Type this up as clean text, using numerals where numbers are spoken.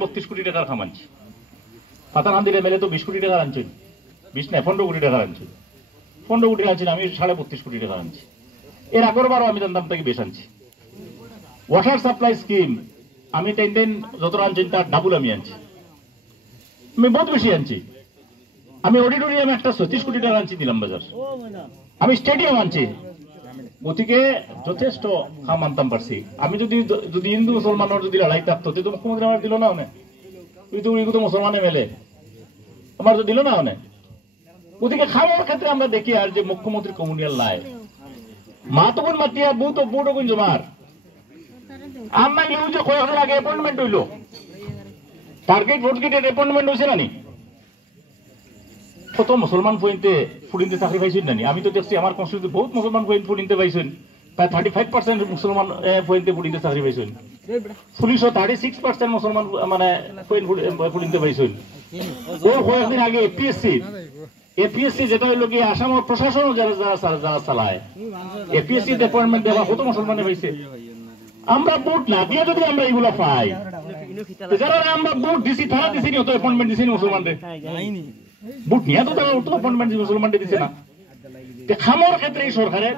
32 কোটি টাকার খাম আনছি। পাতানহান্দির এমএলএ তো 20 কোটি টাকা আনছেন, 20 না 15 কোটি টাকা আনছেন। 15 কোটি আনছেন, আমি 32.5 কোটি টাকা আনছি। এর আগের বারও আমি জানতাম থেকে বেশ আনছি। ওয়াটার সাপ্লাই স্কিম আমি দিন যতটা আনছি তার ডাবল আমি আনছি, আমি বহুত বেশি আনছি। আমি অডিটোরিয়াম একটা 36 কোটি টাকা আনছি দিলাম বাজার, আমি স্টেডিয়াম আনছি। গতিকে যথেষ্ট খাম আনতাম পারছি। আমি যদি হিন্দু মুসলমানের যদি লড়াই থাকতো তো মুখ্যমন্ত্রী আমার দিল না অনেক, তুই তো মুসলমানে মেলে আমার তো দিল না অনেক। গতিকে খাওয়ার ক্ষেত্রে আমরা দেখি আর যে মুখ্যমন্ত্রী কমিউনিয়াল লাই মা তখন মাতিয়া বুট ও বুট ওগুন জমার আমার লিউ যে কয়েকদিন আগে অ্যাপয়েন্টমেন্ট হইল, টার্গেট ভোট গেটের অ্যাপয়েন্টমেন্ট হয়েছে নানি। কত মুসলমান পয়েন্টে ফুলিনতে চাকরি পাইছেন নানি। আমি তো দেখছি আমার কনস্টিটিউশনে বহুত মুসলমান পয়েন্ট ফুলিনতে পাইছেন, প্রায় 35% মুসলমান পয়েন্টে ফুলিনতে চাকরি পাইছেন। পুলিশও 36% মুসলমান মানে পয়েন্ট ফুলিনতে পাইছেন। ও কয়েকদিন আগে এপিএসসি যেটা হইল কি আসামের প্রশাসনও যারা চালায় এপিএসসি অ্যাপয়েন্টমেন্ট দেওয়া কত মুসলমানে পাইছে। আমরা ভোট না দিয়ে যদি আমরা এগুলো পাই, যারা আমরা ভোট দিছি তারা দিছি নি, অত অ্যাপয়েন্টমেন্ট দিছি মুসলমানদের ভোট নিয়ে তো তারা অত অ্যাপয়েন্টমেন্ট মুসলমানদের দিছে না। খামর ক্ষেত্রে এই সরকারের